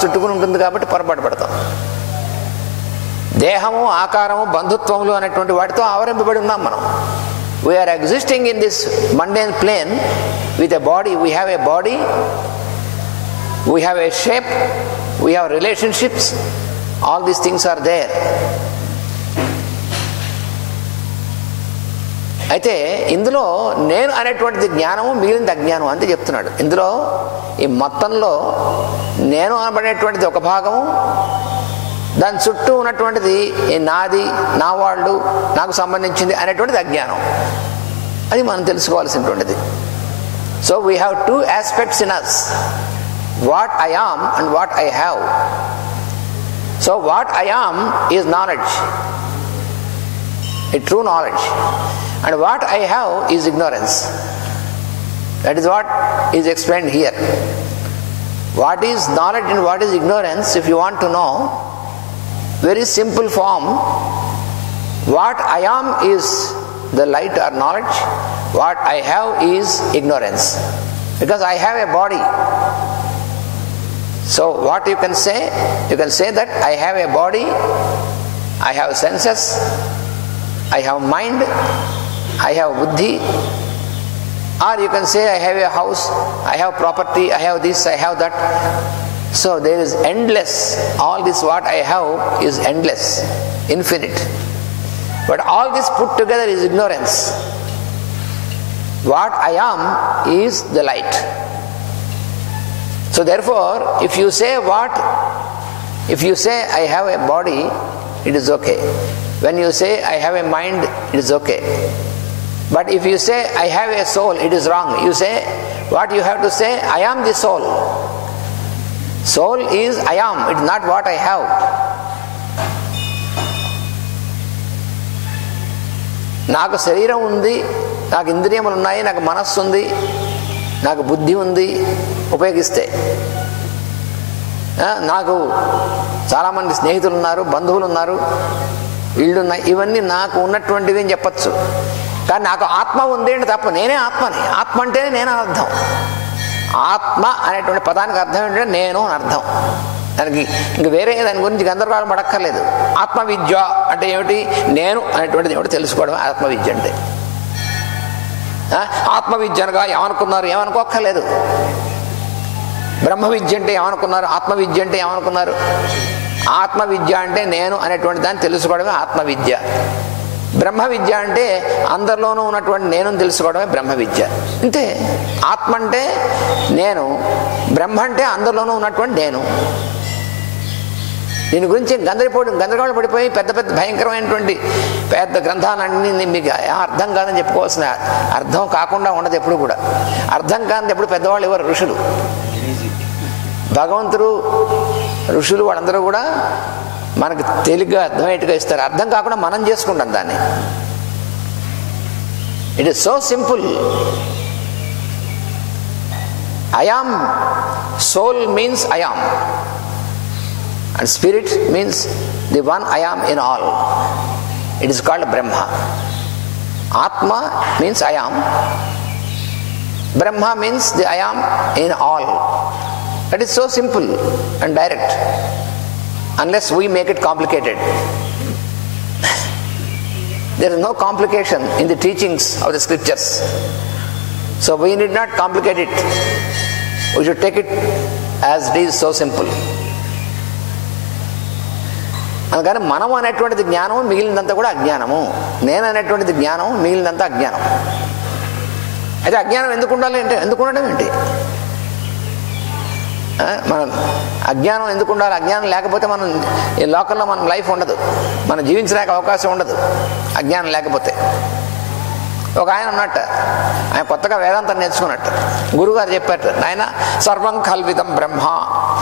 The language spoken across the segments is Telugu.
చుట్టుకుని ఉంటుంది కాబట్టి పొరపాటు పడతాం. దేహము, ఆకారము, బంధుత్వములు అనేటువంటి వాటితో ఆవరింపబడి ఉన్నాం మనం. We're existing in this mundane plane with a body. We have a body, we have a shape, we have relationships. All these things are there. అయితే ఇందులో నేను అనేటువంటిది జ్ఞానము, మిగిలినది అజ్ఞానం అంతే చెప్తున్నాడు. ఇందులో ఈ మొత్తంలో నేను అనబడేటువంటిది ఒక భాగము, దాని చుట్టూ ఉన్నటువంటిది నాది, నా వాళ్ళు, నాకు సంబంధించింది అనేటువంటిది అజ్ఞానం. అది మనం తెలుసుకోవాల్సినటువంటిది. So we have two aspects in us, what I am and what I have. So what I am is knowledge, a true knowledge, and what I have is ignorance. That is what is explained here. What is knowledge and what is ignorance, if you want to know, very simple form. What I am is the light or knowledge, what I have is ignorance, because I have a body. So what you can say that I have a body, I have senses, I have mind, I have buddhi, or you can say I have a house, I have property, I have this, I have that. So there is endless. All this what I have is endless, infinite. But all this put together is ignorance. What I am is the light. So therefore, if you say I have a body, it is okay. When you say I have a mind, it is okay. But if you say I have a soul, it is wrong. You say, what you have to say, I am the soul. Soul is I am, it is not what I have. నాకు శరీరం ఉంది, నాకు ఇంద్రియములు ఉన్నాయి, నాకు మనస్సు ఉంది, నాకు బుద్ధి ఉంది, ఉపయోగిస్తే. నాకు చాలామంది స్నేహితులు ఉన్నారు, బంధువులు ఉన్నారు, ఇళ్ళున్నాయి, ఇవన్నీ నాకు ఉన్నటువంటివి అని చెప్పచ్చు. కానీ నాకు ఆత్మ ఉంది అంటే తప్ప నేనే ఆత్మని. ఆత్మ అంటేనే నేను అని అర్థం. ఆత్మ అనేటువంటి పదానికి అర్థం ఏంటంటే నేను అని అర్థం. దానికి ఇంక వేరే దాని గురించి గందరగోళం పడక్కర్లేదు. ఆత్మ విద్య అంటే ఏమిటి? నేను అనేటువంటిది ఏమిటి తెలుసుకోవడమే ఆత్మ విద్య అంటే. ఆత్మ విద్య అనగా ఏమనుకున్నారు? ఏమనుకోక్కర్లేదు. బ్రహ్మ విద్య అంటే ఏమనుకున్నారు? ఆత్మ విద్య అంటే ఏమనుకున్నారు? ఆత్మ విద్య అంటే నేను అనేటువంటి దాన్ని తెలుసుకోవడమే ఆత్మ విద్య. బ్రహ్మ విద్య అంటే అందరిలోనూ ఉన్నటువంటి నేను తెలుసుకోవడమే బ్రహ్మ విద్య. అంతే. ఆత్మ అంటే నేను, బ్రహ్మ అంటే అందరిలోనూ ఉన్నటువంటి నేను. దీని గురించి గందరగోళం పడిపోయి పెద్ద పెద్ద భయంకరమైనటువంటి పెద్ద గ్రంథాలన్నీ మీకు అర్థం కాదని చెప్పుకోవాల్సిన అర్థం కాకుండా ఉండదు ఎప్పుడు కూడా. అర్థం కానిది ఎప్పుడు పెద్దవాళ్ళు ఎవరు? ఋషులు. భగవంతుడు, ఋషులు వాళ్ళందరూ కూడా మనకు తేలిగ్గా అర్థమయ్యేట్టుగా ఇస్తారు. అర్థం కాకుండా మనం చేసుకుంటాం దాన్ని. It is so simple. I am, soul means I am, and spirit means the one I am in all. It is called Brahma. Atma means I am, Brahma means the I am in all. That is so simple and direct, unless we make it complicated. There is no complication in the teachings of the scriptures, so we need not complicate it. We should take it as it is, so simple. అందుకని మనం అనేటువంటిది జ్ఞానము, మిగిలినంతా కూడా అజ్ఞానము. నేను అనేటువంటిది జ్ఞానం, మిగిలినంతా అజ్ఞానం. అయితే అజ్ఞానం ఎందుకు ఉండాలి అంటే, ఎందుకు ఉండడం ఏంటి? మనం అజ్ఞానం ఎందుకు ఉండాలి? అజ్ఞానం లేకపోతే మనం ఈ లోకంలో మన లైఫ్ ఉండదు, మనం జీవించడానికి అవకాశం ఉండదు అజ్ఞానం లేకపోతే. ఒక ఆయన ఉన్నట్టు, ఆయన కొత్తగా వేదాంతం నేర్చుకున్నట్టు గురువుగారు చెప్పారు, నాయన సర్వం కల్వితం బ్రహ్మ,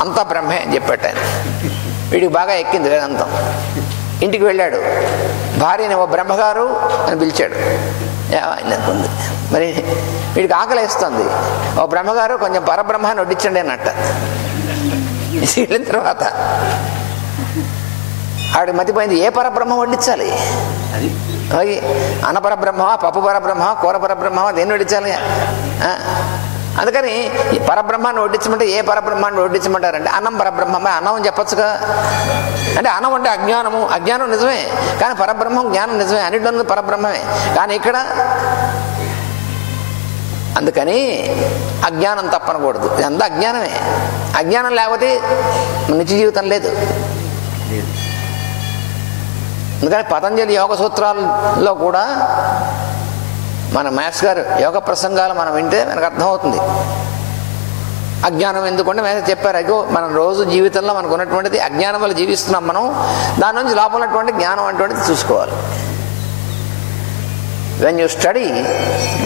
అంతా బ్రహ్మే అని చెప్పాడు ఆయన. వీడికి బాగా ఎక్కింది వేదాంతం. ఇంటికి వెళ్ళాడు, భార్యని ఓ బ్రహ్మగారు అని పిలిచాడు. అనుకుంది, మరి వీడికి ఆకలి వేస్తుంది. ఓ బ్రహ్మగారు కొంచెం పరబ్రహ్మాన్ని వడ్డించండి అన్నట్ట. వెళ్ళిన తర్వాత ఆవిడ మతిపోయింది, ఏ పరబ్రహ్మ వడ్డించాలి? అన్నపరబ్రహ్మ, పప్పు పరబ్రహ్మ, కూర పరబ్రహ్మ, దేన్ని వడ్డించాలి? అందుకని ఈ పరబ్రహ్మాన్ని వడ్డించమంటే ఏ పరబ్రహ్మాన్ని వడ్డించమంటారంటే అన్నం పరబ్రహ్మమే, అన్నం అని చెప్పొచ్చుగా. అంటే అన్నం అంటే అజ్ఞానము, అజ్ఞానం నిజమే, కానీ పరబ్రహ్మం జ్ఞానం నిజమే, అన్నింటిలో పరబ్రహ్మమే. కానీ ఇక్కడ అందుకని అజ్ఞానం తప్పనకూడదు, ఇదంతా అజ్ఞానమే. అజ్ఞానం లేకపోతే నిత్య జీవితం లేదు. అందుకని పతంజలి యోగ సూత్రాల్లో కూడా మన మాస్టర్ గారు యోగ ప్రసంగాలు మనం వింటే మనకు అర్థమవుతుంది. అజ్ఞానం ఎందుకంటే మేము చెప్పారు, అగో మనం రోజు జీవితంలో మనకు ఉన్నటువంటిది అజ్ఞానం వల్ల జీవిస్తున్నాం మనం, దాని నుంచి లోపల ఉన్నటువంటి జ్ఞానం అటువంటిది చూసుకోవాలి. When you study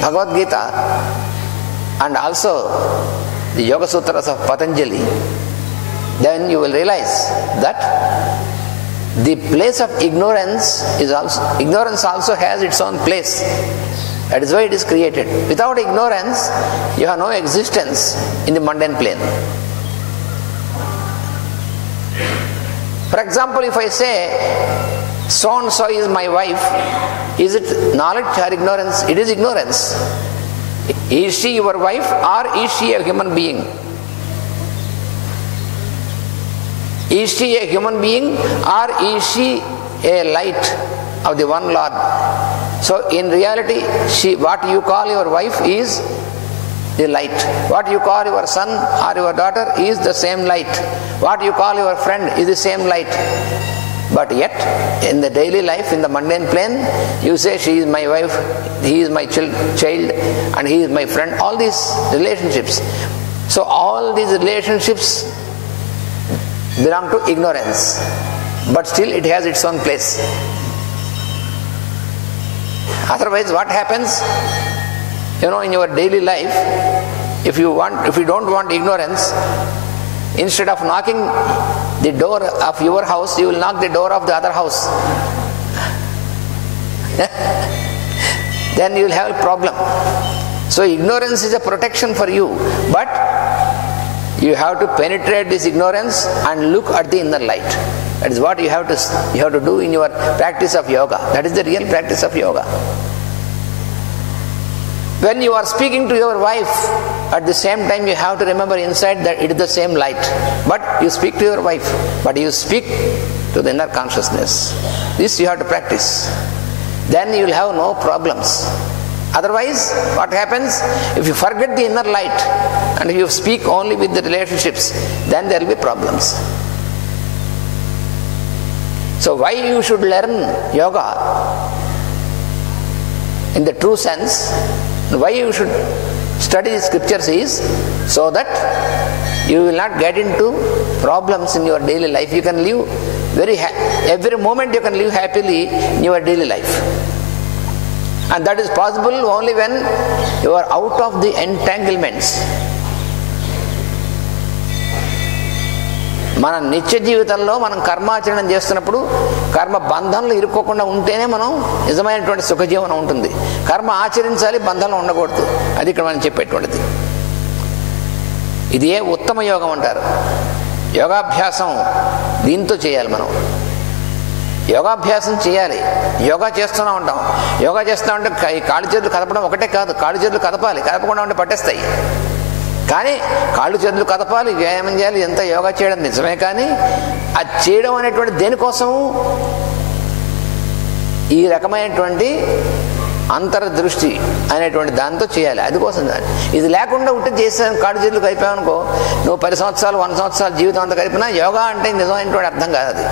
Bhagavad Gita and also the Yoga Sutras of Patanjali, then you will realize that the place of ignorance also has its own place. That is why it is created. Without ignorance, you have no existence in the mundane plane. For example, if I say, so and so is my wife, is it knowledge or ignorance? It is ignorance. Is she your wife or is she a human being? Is she a human being or is she a light of the one Lord? So in reality, what you call your wife is the light. What you call your son or your daughter is the same light. What you call your friend is the same light. But yet, in the daily life, in the mundane plane, you say she is my wife, he is my child, and he is my friend. All these relationships. So all these relationships belong to ignorance. But still it has its own place. Otherwise, what happens? In your daily life, if you don't want ignorance, instead of knocking the door of your house, you will knock the door of the other house. Then you will have a problem. So ignorance is a protection for you, but you have to penetrate this ignorance and look at the inner light. That is what you have to do in your practice of yoga. That is the real practice of yoga. When you are speaking to your wife, at the same time you have to remember inside that it is the same light. But you speak to your wife, but you speak to the inner consciousness. This you have to practice. Then you will have no problems. Otherwise, what happens? If you forget the inner light and if you speak only with the relationships, then there will be problems. So why you should learn yoga in the true sense, why you should study the scriptures is so that you will not get into problems in your daily life. You can live every moment you can live happily in your daily life. And that is possible only when you are out of the entanglements. మన నిత్య జీవితంలో మనం కర్మాచరణం చేస్తున్నప్పుడు కర్మ బంధంలో ఇరుక్కోకుండా ఉంటేనే మనం నిజమైనటువంటి సుఖజీవనం ఉంటుంది. కర్మ ఆచరించాలి, బంధంలో ఉండకూడదు. అది ఇక్కడ మనం చెప్పేటువంటిది. ఇదే ఉత్తమ యోగం అంటారు. యోగాభ్యాసం దీంతో చేయాలి. మనం యోగాభ్యాసం చేయాలి. యోగా చేస్తూనే ఉంటాం. యోగా చేస్తూ ఉంటే కాళ్ళు చేతులు కదపడం ఒకటే కాదు, కాళ్ళు చేతులు కదపాలి. కదపకుండా ఉంటే పట్టేస్తాయి. కానీ కాళ్ళు చేతులు కదపాలి, వ్యాయామం చేయాలి, ఎంత యోగా చేయడం నిజమే. కానీ అది చేయడం అనేటువంటి దేనికోసం? ఈ రకమైనటువంటి అంతర్దృష్టి అనేటువంటి దాంతో చేయాలి. అది కోసం ఇది లేకుండా ఉంటే చేసాను కాళ్ళు చేతులు కలిపామనుకో, నువ్వు 10 సంవత్సరాలు 100 సంవత్సరాలు జీవితం అంతా కలిపినా యోగా అంటే నిజమైనటువంటి అర్థం కాదు అది.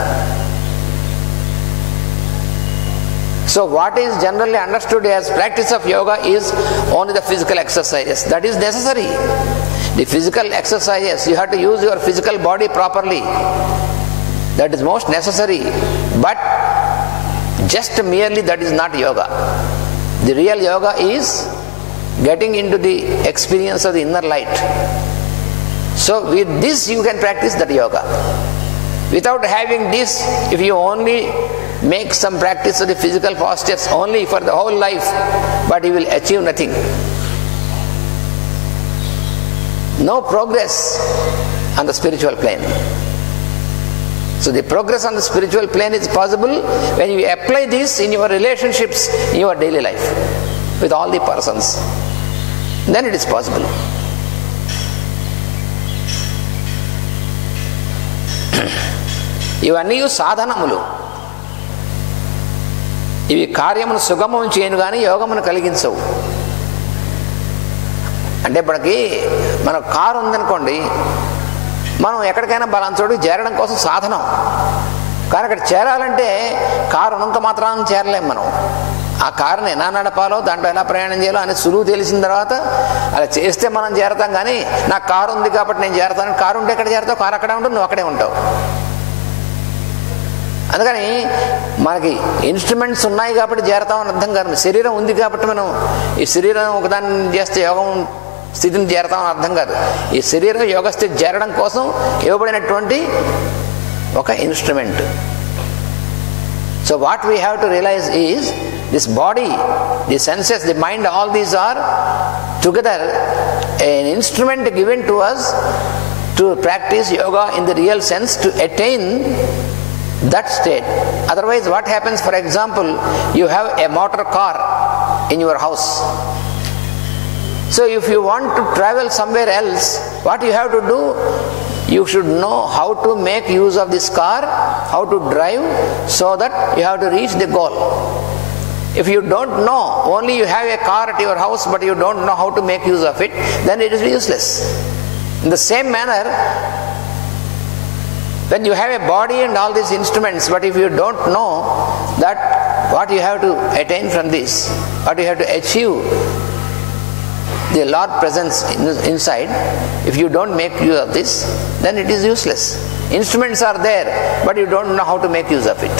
So what is generally understood as practice of yoga is only the physical exercises. That is necessary. The physical exercises, you have to use your physical body properly. That is most necessary. But just merely that is not yoga. The real yoga is getting into the experience of the inner light. So with this you can practice that yoga. Without having this, if you only make some practice of the physical postures only for the whole life, but you will achieve nothing. No progress on the spiritual plane. So the progress on the spiritual plane is possible when you apply this in your relationships, in your daily life with all the persons. Then it is possible. ఇవన్నీ సాధనములు. ఇవి కార్యమును సుగమం చేయను కానీ యోగమును కలిగించవు. అంటే ఇప్పటికి మన కారు ఉందనుకోండి, మనం ఎక్కడికైనా బలానా చోటుకి చేరడం కోసం సాధనం. కానీ అక్కడ చేరాలంటే కారు ఉన్నంత మాత్రాన్ని చేరలేం మనం. ఆ కారుని ఎలా నడపాలో, దాంట్లో ఎలా ప్రయాణం చేయాలో అని సులువు తెలిసిన తర్వాత అలా చేస్తే మనం చేరతాం. కానీ నాకు కారు ఉంది కాబట్టి నేను చేరతాను. కారు ఉంటే ఎక్కడ చేరతావు? కారు అక్కడే ఉంటుంది, నువ్వు అక్కడే ఉంటావు. అందుకని మనకి ఇన్స్ట్రుమెంట్స్ ఉన్నాయి కాబట్టి చేరతామని అర్థం కాదు. శరీరం ఉంది కాబట్టి మనం ఈ శరీరం ఒకదాన్ని చేస్తే యోగం స్థితిని చేరతామని అర్థం కాదు. ఈ శరీరం యోగ స్థితి చేరడం కోసం ఇవ్వబడినటువంటి ఒక instrument. So what we have to realize is this body, the senses, the mind, all these are together an instrument given to us to practice yoga in the real sense, to attain that state. Otherwise what happens, for example, you have a motor car in your house. So if you want to travel somewhere else, what you have to do, you should know how to make use of this car, how to drive, so that you have to reach the goal. If you don't know, only you have a car at your house but you don't know how to make use of it, then it is useless. In the same manner, when you have a body and all these instruments, but if you don't know that what you have to attain from this, what you have to achieve, the Lord presence inside, if you don't make use of this, then it is useless. Instruments are there, but you don't know how to make use of it.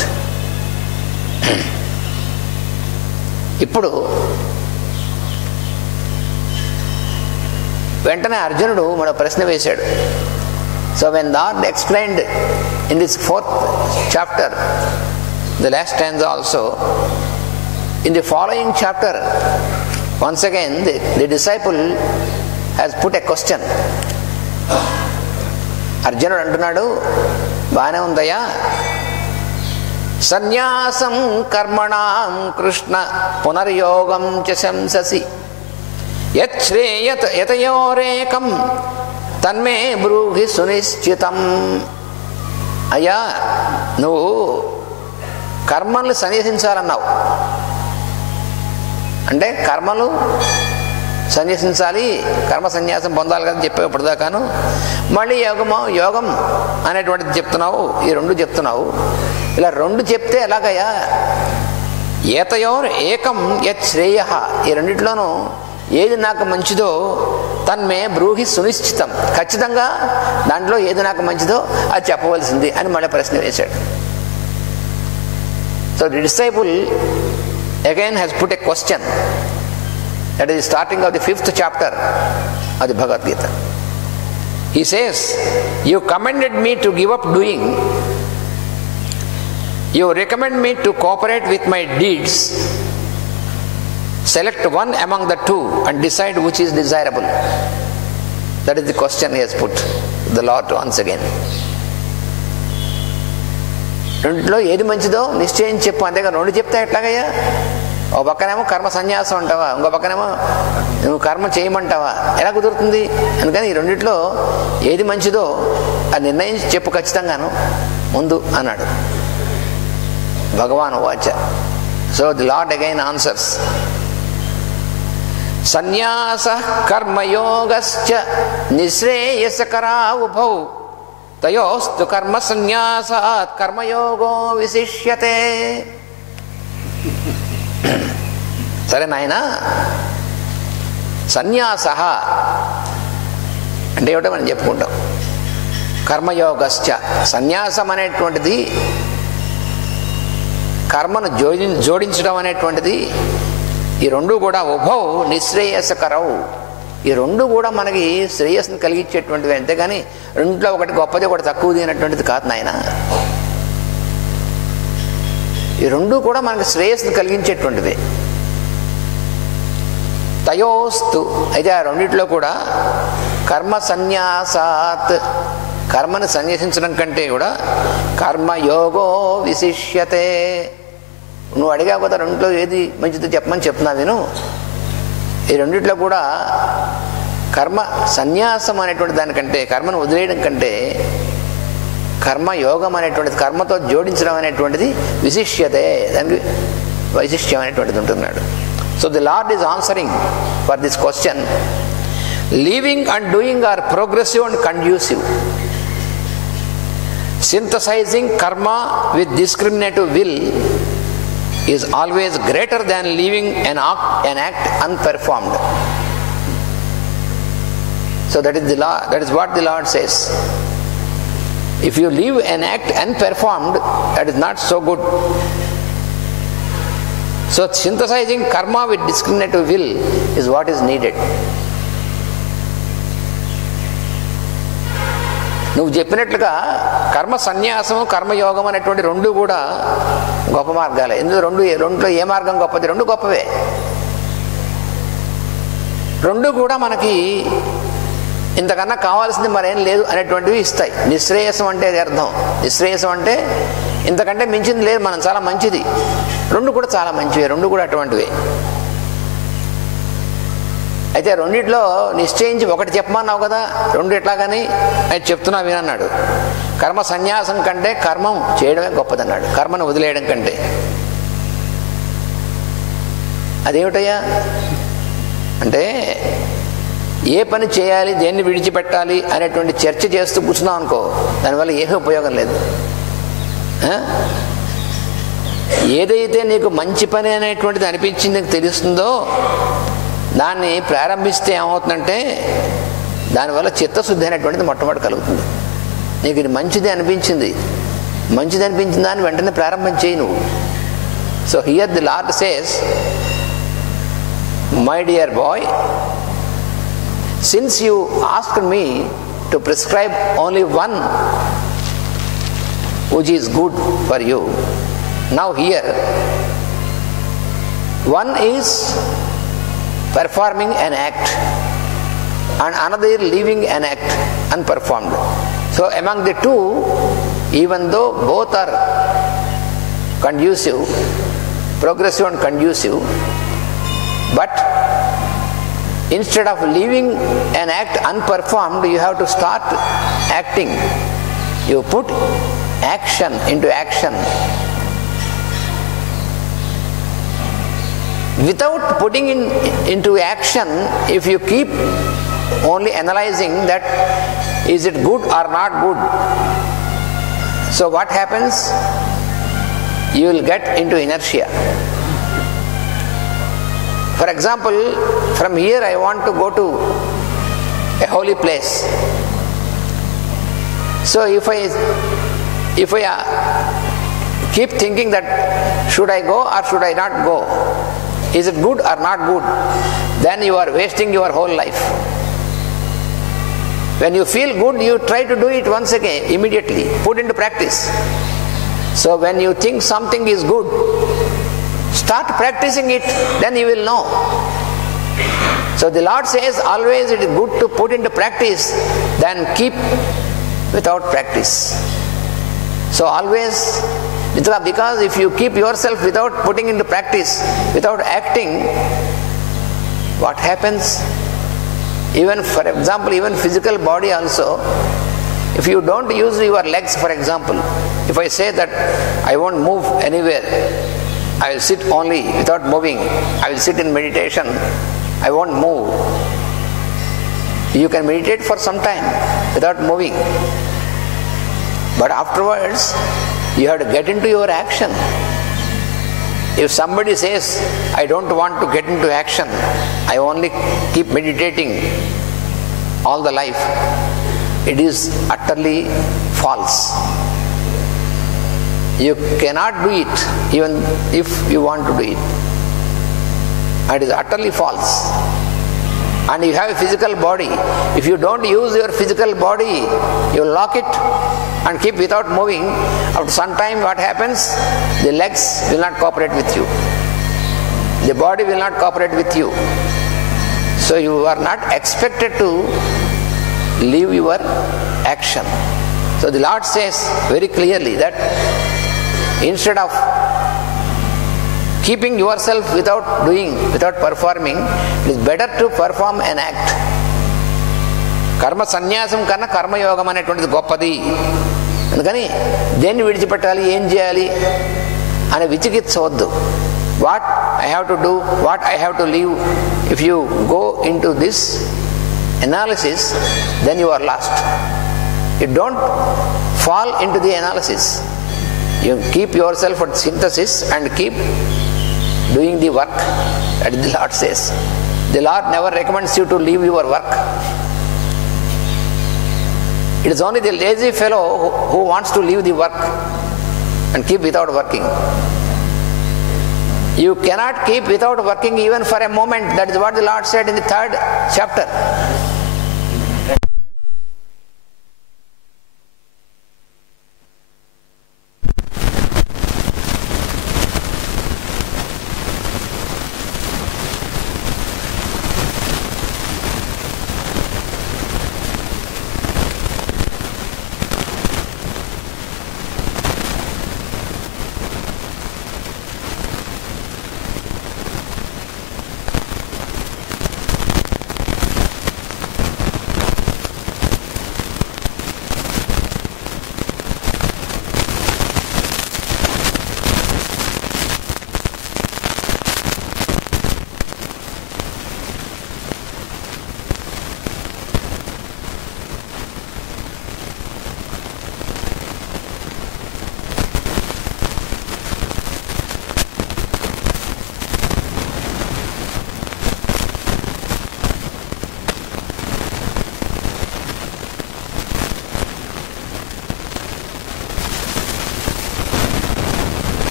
ఇప్పుడు వెంటనే అర్జునుడు మన ప్రశ్న వేశాడు. So when Lord explained in this 4th chapter, the last stanza also, in the following chapter, once again the disciple has put a question. అర్జునుడు అంటున్నాడు, బానే ఉందయ్యా, సన్యాసం కర్మణాం కృష్ణ పునర్యోగం చ శంససి యచ్ఛ్రేయత యతయోరేకం తన్మే బ్రూహి సునిశ్చితం. అయ్యా, నువ్వు కర్మల్ని సన్యసించాలన్నావు. అంటే కర్మలు సన్యసించాలి, కర్మ సన్యాసం పొందాలి కదా చెప్పావు ఇప్పటిదాకాను. మళ్ళీ యోగం అనేటువంటిది చెప్తున్నావు, ఈ రెండు చెప్తున్నావు. ఇలా రెండు చెప్తే ఎలాగయ్యా? ఏతయోర్ ఏకం యత్ శ్రేయ, ఈ రెండిట్లోనూ ఏది నాకు మంచిదో తన్మే బ్రూహి సునిశ్చితం, ఖచ్చితంగా దాంట్లో ఏది నాకు మంచిదో అది చెప్పవలసింది అని మళ్ళీ ప్రశ్న వేశాడు. So the disciple again has put a question. That is starting of the 5th chapter of the Bhagavad Gita. He says, you commended me to give up doing, you recommend me to cooperate with my deeds, select one among the two and decide which is desirable. That is the question he has put the Lord once again. రెండిట్లో ఏది మంచిదో నిశ్చయం చెప్పు, అంతేగా రెండు చెప్తే ఎట్లాగయ్యా? ఒక పక్కనేమో కర్మ సన్యాసం అంటావా, ఇంకో పక్కనేమో నువ్వు కర్మ చేయమంటావా? ఎలా కుదురుతుంది? అందుకని ఈ రెండిట్లో ఏది మంచిదో అది నిర్ణయించి చెప్పు ఖచ్చితంగాను ముందు అన్నాడు భగవాన్ వాచ. So the lord again answers, సన్యాస కర్మయోగశ్చ నిశ్రేయసకరా ఉభౌ తయోస్తు కర్మ సన్యాసాత్ కర్మయోగో విశిష్యతే. సరే నాయన, సన్యాస అంటే ఏమిటో మనం చెప్పుకుంటాం. కర్మయోగశ్చ, సన్యాసం అనేటువంటిది కర్మను జోడించడం అనేటువంటిది, ఈ రెండు కూడా ఉభౌ నిశ్రేయసకరవు, ఈ రెండు కూడా మనకి శ్రేయస్సును కలిగించేటువంటివి. అంతేగాని రెంట్లో ఒకటి గొప్పది ఒకటి తక్కువది అనేటువంటిది కాదు నాయన. ఈ రెండు కూడా మనకి శ్రేయస్సును కలిగించేటువంటివి. తయోస్తు, అయితే ఆ రెండిట్లో కూడా కర్మ సన్యాసాత్, కర్మను సన్యసించడం కంటే కూడా కర్మయోగో విశిష్యతే. నువ్వు అడిగావు కదా రెండిట్లో ఏది మంచిదో చెప్పమని చెప్తున్నా నేను. ఈ రెండిట్లో కూడా కర్మ సన్యాసం అనేటువంటి దానికంటే, కర్మను వదిలేయడం కంటే కర్మయోగం అనేటువంటిది, కర్మతో జోడించడం అనేటువంటిది విశిష్యతే, దానికి వైశిష్ట్యం అనేటువంటిది ఉంటున్నాడు. So the Lord is answering for this question. Leaving and doing are progressive and conducive. Synthesizing karma with discriminative will is always greater than leaving an act unperformed. So that is the law, that is what the Lord says. If you leave an act unperformed, that is not so good. So synthesizing karma with discriminative will is what is needed. నువ్వు చెప్పినట్లుగా కర్మ సన్యాసం, కర్మయోగం అనేటువంటి రెండు కూడా గొప్ప మార్గాలే. ఎందుకు రెండులో ఏ మార్గం గొప్పది? రెండు గొప్పవే. రెండు కూడా మనకి ఇంతకన్నా కావాల్సింది మరేం లేదు అనేటువంటివి ఇస్తాయి. నిశ్రేయసం అంటే అది అర్థం. నిశ్రేయసం అంటే ఇంతకంటే మించింది లేదు, మనం చాలా మంచిది. రెండు కూడా చాలా మంచివే, రెండు కూడా అటువంటివే. అయితే రెండిట్లో నిశ్చయించి ఒకటి చెప్పమన్నావు కదా, రెండు ఎట్లాగని అది చెప్తున్నా వినన్నాడు. కర్మ సన్యాసం కంటే కర్మం చేయడమే గొప్పదన్నాడు, కర్మను వదిలేయడం కంటే. అదేమిటయ్యా అంటే, ఏ పని చేయాలి, దేన్ని విడిచిపెట్టాలి అనేటువంటి చర్చ చేస్తూ కూర్చున్నాం అనుకో, దానివల్ల ఏమీ ఉపయోగం లేదు. ఏదైతే నీకు మంచి పని అనేటువంటిది అనిపించింది, నీకు తెలుస్తుందో దాన్ని ప్రారంభిస్తే ఏమవుతుందంటే దానివల్ల చిత్తశుద్ధి అనేటువంటిది మొట్టమొదటి కలుగుతుంది. నీకు ఇది మంచిది అనిపించింది, మంచిది అనిపించిన దాన్ని వెంటనే ప్రారంభం చేయి నువ్వు. So here the lord says, my dear bye, since you asked me to prescribe only one which is good for you, now here one is performing an act and another leaving an act unperformed. So among the two, even though both are conducive, progressive and conducive, but instead of leaving an act unperformed, you have to start acting. You put action into action. Without putting into action, if you keep only analyzing that is it good or not good, so what happens? You will get into inertia. For example, from here I want to go to a holy place. So if I keep thinking that should I go or should I not go, is it good or not good, then you are wasting your whole life. When you feel good, you try to do it once again, immediately, put into practice. So when you think something is good, start practicing it, then you will know. So the Lord says always it is good to put into practice than keep without practice. So always, because if you keep yourself without putting into practice, without acting, what happens? Even for example, even physical body also, if you don't use your legs, for example, if I say that I won't move anywhere, I will sit only without moving, I will sit in meditation, I won't move. You can meditate for some time without moving, but afterwards you have to get into your action. If somebody says, I don't want to get into action, I only keep meditating all the life, it is utterly false. You cannot do it even if you want to do it. It is utterly false. And you have a physical body. If you don't use your physical body, you lock it and keep without moving. After some time, what happens? The legs will not cooperate with you. The body will not cooperate with you. So you are not expected to leave your action. So the Lord says very clearly that instead of keeping yourself without doing, without performing, it is better to perform an act. కర్మ సన్యాసం కన్నా కర్మయోగం అనేటువంటిది గొప్పది అందుకని దేన్ని విడిచిపెట్టాలి, ఏం చేయాలి అనే విచికిత్స వద్దు. What I have to do, what I have to leave, if you go in to this analysis, then you are lost. You don't fall into the analysis. You keep yourself at synthesis and keep doing the work that the Lord says. The Lord never recommends you to leave your work. It is only the lazy fellow who wants to leave the work and keep without working. You cannot keep without working even for a moment. That is what the Lord said in the 3rd chapter.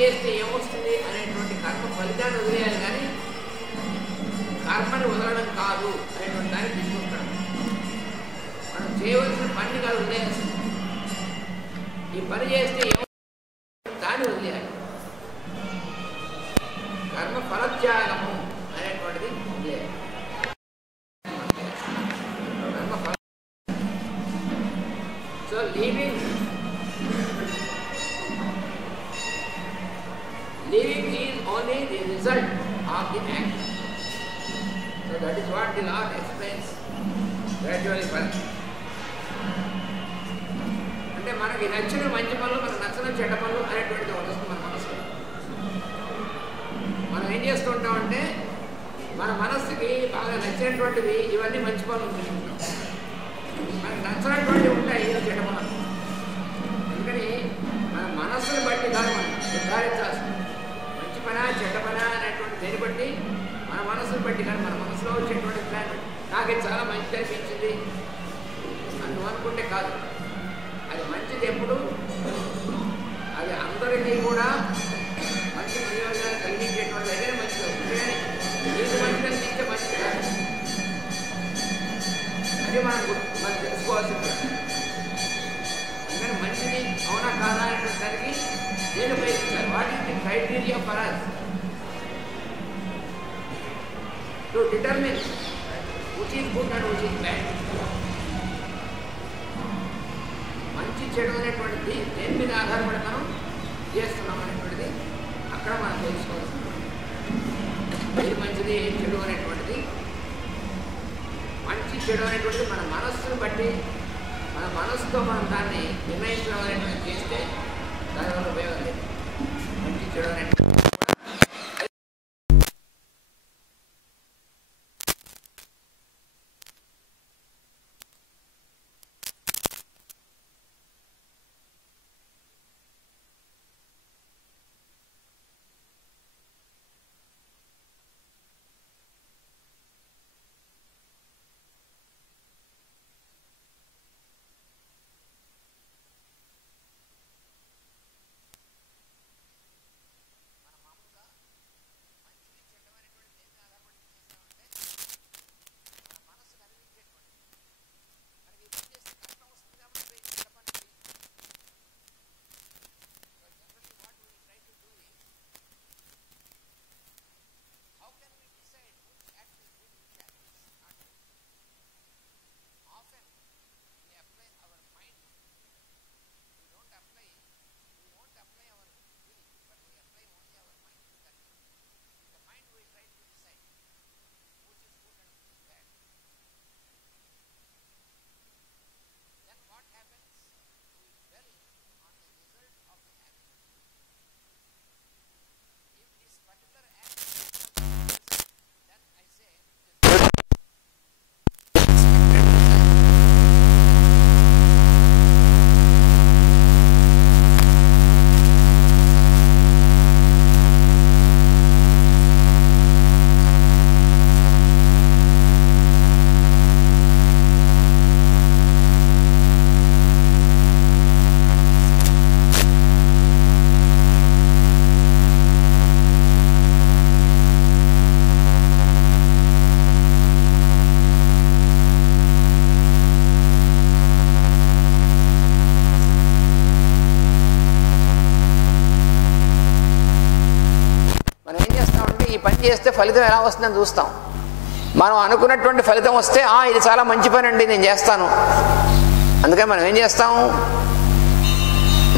చేస్తే ఏమొస్తుంది అనేటువంటి కర్మ ఫలితాన్ని వదిలేయాలి, కానీ కర్మని వదలడం కాదు అనేటువంటి దాన్ని తీసుకుంటాడు. మనం చేయవలసిన పని కాదు వదిలేయాల్సింది. ఈ పని చేస్తే దాన్ని వదిలేయాలి. కర్మ ఫలత్యాగము అనేటువంటిది వదిలేయాలి. కర్మ ఫల so leaving is only the result of the act. So that is what the Lord explains gradually for us. అంటే మనకి నచ్చిన మంచి పనులు, మనకు నచ్చిన చెడ్డ పనులు అనేటువంటిది వస్తుంది మన మనసులో. మనం ఏం చేస్తూ ఉంటామంటే మన మనస్సుకి బాగా నచ్చినటువంటివి ఇవన్నీ మంచి పనులు తీసుకుంటాం, మనకు నచ్చినటువంటివి ఉంటాయి చెడ్డ పనులు. అందుకని మన మనస్సుని బట్టి కాదు మనం నిర్ధారించాల్సింది. మంచి పనా చెడ్డ పనా అనేటువంటి దేని బట్టి మన మనసుని బట్టి, కానీ మన మనసులో వచ్చేటువంటి ప్లాన్ నాకు ఇది చాలా మంచిది అనిపించింది అని నువ్వు అనుకుంటే కాదు. అది మంచిది ఎప్పుడు అది అందరికీ కూడా మంచి ప్రయోజనాలు కలిగించేటువంటి దగ్గర మంచిది అవుతుంది, కానీ నీకు మంచిది అనిపించే మంచిది కాదు. అది మనం తెలుసుకోవాల్సింది. అందుకని మంచిది అవునా కాదా అనేటువంటి దానికి నేను ప్రయత్నించాను. What is the criteria for us to determine which is good and which is bad? మంచి చెడు అనేటువంటిది దేని మీద ఆధారపడి మనం చేస్తున్నాం అనేటువంటిది అక్కడ మనం తెలుసుకోవాల్సింది. ఏది మంచిది ఏం చెడు అనేటువంటిది, మంచి చెడు అనేటువంటిది మన మనస్సును బట్టి, మన మనస్సుతో మనం దాన్ని నిర్ణయించడం అనేటువంటిది చేస్తే దానివల్ల ఉపయోగం లేదు. మంచి చెడు అనేటువంటి చేస్తే ఫలితం ఎలా వస్తుందని చూస్తాం. మనం అనుకున్నటువంటి ఫలితం వస్తే ఇది చాలా మంచి పని అండి, నేను చేస్తాను. అందుకని మనం ఏం చేస్తాం,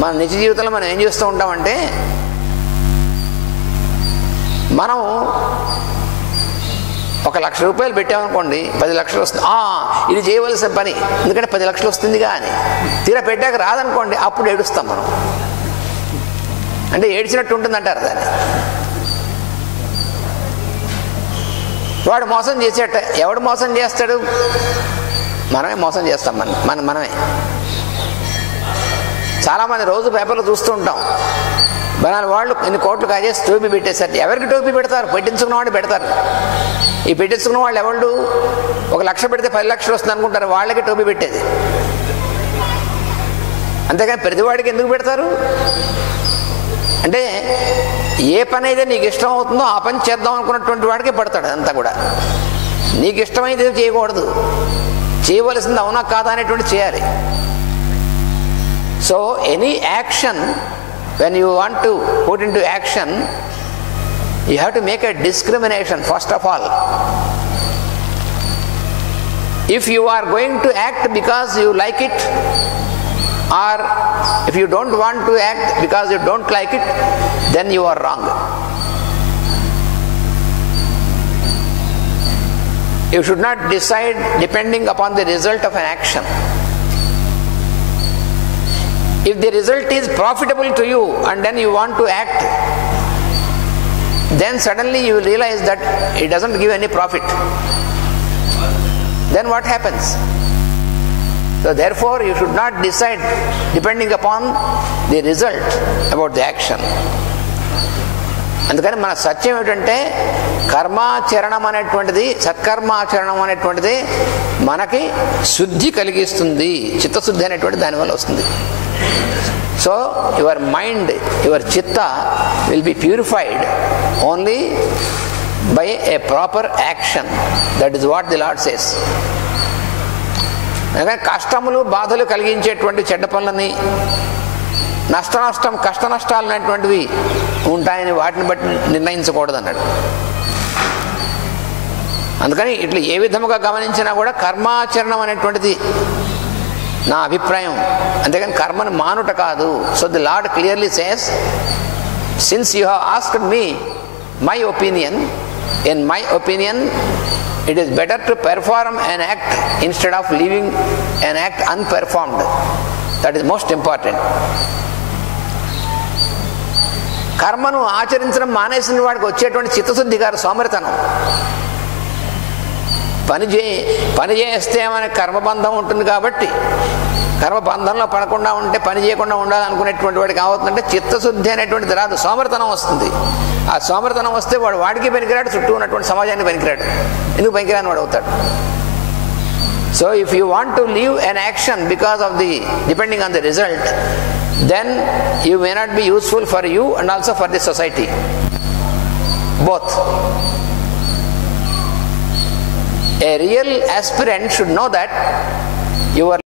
మన నిజ జీవితంలో మనం ఏం చేస్తూ ఉంటామంటే, మనం 1,00,000 రూపాయలు పెట్టామనుకోండి, 10 లక్షలు వస్తుంది. ఇది చేయవలసిన పని, ఎందుకంటే 10 లక్షలు వస్తుందిగా అని. తీరా పెట్టాక రాదనుకోండి, అప్పుడు ఏడుస్తాం మనం. అంటే ఏడ్చినట్టు ఉంటుందంటారు దాన్ని. వాడు మోసం చేసేట. ఎవడు మోసం చేస్తాడు? మనమే మోసం చేస్తాం. మనమే. చాలామంది రోజు పేపర్లో చూస్తూ ఉంటాం, బనాలి వాళ్ళు ఇన్ని కోట్లు కాజేసి టోపీ పెట్టేశారు. ఎవరికి టోపీ పెడతారు? పెట్టించుకున్న వాళ్ళు పెడతారు. ఈ పెట్టించుకున్న వాళ్ళు ఎవళ్ళు 1,00,000 పెడితే 10 లక్షలు వస్తుంది అనుకుంటారు, వాళ్ళకి టోపీ పెట్టేది. అంతేగాని ప్రతివాడికి ఎందుకు పెడతారు అంటే, ఏ పని అయితే నీకు ఇష్టం అవుతుందో ఆ పని చేద్దాం అనుకున్నటువంటి వాడికి పడతాడు. అంతా కూడా నీకు ఇష్టమైతే చేయకూడదు, చేయవలసింది అవునా కాదా అనేటువంటి చేయాలి. So any action, when you want to put into action, you have to make a discrimination first of all. If you are going to act because you like it, or if you don't want to act because you don't like it, then you are wrong. You should not decide depending upon the result of an action. If the result is profitable to you and then you want to act, then suddenly you will realize that it doesn't give any profit. Then what happens? So therefore you should not decide depending upon the result about the action. అందుకని మన సత్యం ఏమిటంటే, కర్మాచరణం అనేటువంటిది, సత్కర్మాచరణం అనేటువంటిది మనకి శుద్ధి కలిగిస్తుంది. చిత్తశుద్ధి అనేటువంటిది దానివల్ల వస్తుంది. So your mind, your chitta will be purified only by a proper action. That is what the Lord says. కష్టములు బాధలు కలిగించేటువంటి చెడ్డ పనులని, కష్ట నష్టాలు అనేటువంటివి ఉంటాయని వాటిని బట్టి నిర్ణయించకూడదు అన్నాడు. అందుకని ఇట్లా ఏ విధముగా గమనించినా కూడా కర్మాచరణం అనేటువంటిది నా అభిప్రాయం, అంతేగాని కర్మను మానుట కాదు. So the lord clearly says, since you have asked me my opinion, in my opinion it is better to perform an act instead of leaving an act unperformed. That is most important. కర్మను ఆచరించడం మానేసిన వాడికి వచ్చేటువంటి చిత్తశుద్ధి గారు సోమరితనం. పని చేస్తే మనకి కర్మబంధం ఉంటుంది కాబట్టి, కర్మబంధంలో పడకుండా ఉంటే పని చేయకుండా ఉండాలనుకునేటువంటి వాడికి కావుతుందంటే చిత్తశుద్ధి అనేటువంటిది రాదు, సోమరితనం వస్తుంది. ఆ సోమరితనం వస్తే వాడికి పనికిరాడు, చుట్టూ ఉన్నటువంటి సమాజానికి పనికిరాడు. ఎందుకు పనికిరాని వాడు అవుతాడు. So if you want to leave an action because of the depending on the result, then you may not be useful for you and also for the society, both. A real aspirant should know that your